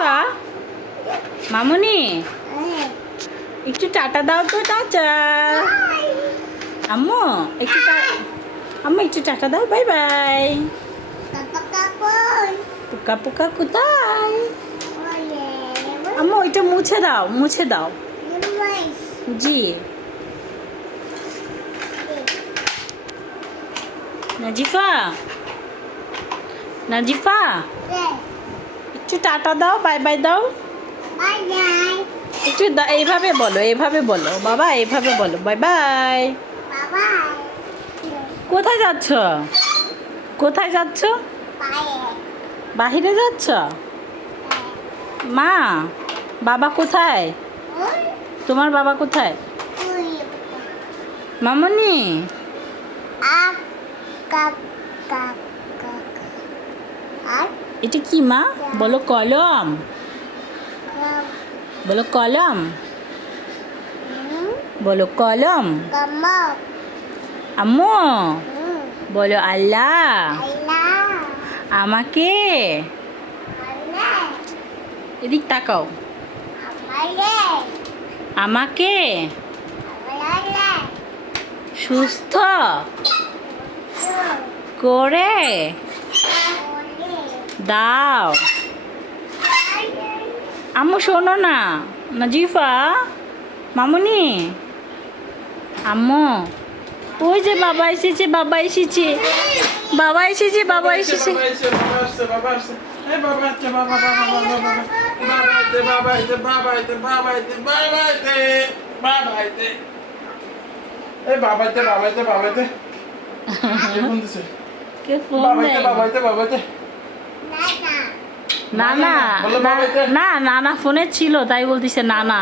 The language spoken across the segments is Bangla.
নাজিফা মামুনি একটু টাটা দাও তো। টাটা আম্মু আম্মু একটু টাটা দাও। Bye bye. পোকা পোকা কোথায়? আম্মু ওইটা মুছে দাও, মুছে দাও। জি নাজিফা, নাজিফা একটু টাটা দাও, বাই বাই দাও। একটু এইভাবে বলো, এইভাবে বলো বাবা, এইভাবে বলো বাই বাই। কোথায় যাচ্ছ? কোথায় যাচ্ছ? বাহিরে যাচ্ছ? মা বাবা কোথায়? তোমার বাবা কোথায়? মামনি এটা কি মা? বলো কলম। বলো কলম। বলো কলম। আম্মু বলো আল্লাহ আমাকে, এদিক তাকাও, আমাকে সুস্থ করে দাও। আম্মু শোনো না, নাজিফা মামুনি আম্মু ওই যে বাবা এসেছে, বাবা এসেছে, বাবা এসেছে, বাবা এসেছে। না না না না না ফোনে ছিল তাই বলতেছে না না।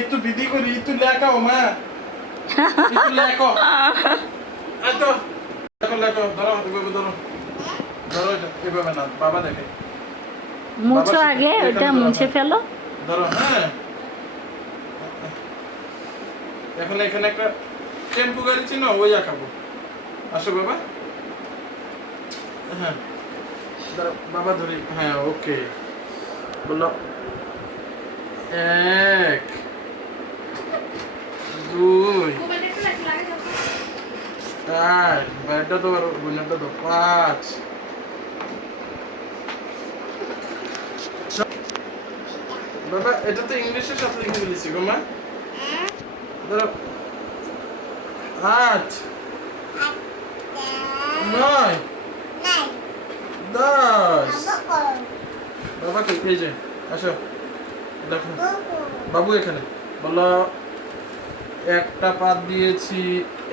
itu bidi ko itu leka oma itu leko ato leko ধরো এভাবে ধরো ধরো এভাবে না বাবা দেখে মুছো আগে ওটা মুছে ফেলো ধরো। হ্যাঁ এখন এখানে একটা টেম্পু গাড়ি ছিল ওই আঁকাবো। আসো বাবা। হ্যাঁ ধরো বাবা ধরি। হ্যাঁ ওকে বলো 1 2 4 ব্যাটটা তো গুণটা তো 5 বাবা এটা তো ইংলিশের সাথে লিখে দিয়েছি গো মা। ধরো 8 9 10 বাবা কই এই যে আসো দেখো বাবু এখানে বলো একটা পাত দিয়েছি।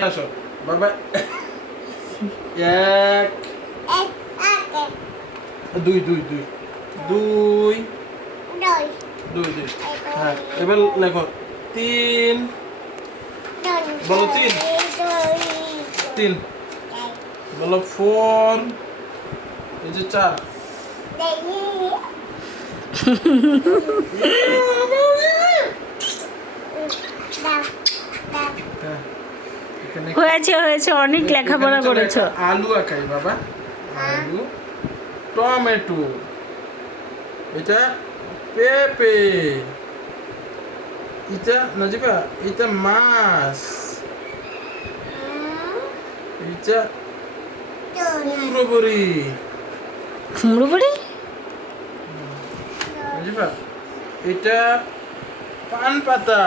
আসো বাবা 1 2 2 2 2 2 2 হ্যাঁ এবার লেখো 3 বলো 3 3 বলো 4 এই যে 4 হয়েছে হয়েছে অনেক লেখাপড়া করেছো। আলু আঁকাই বাবা। আলু টমেটো এটা পেঁপে এটা নাজিবা এটা মাছ এটা কুমড়ো বড়ি। কুমড়ো বড়ি নাজিবা এটা পান পাতা।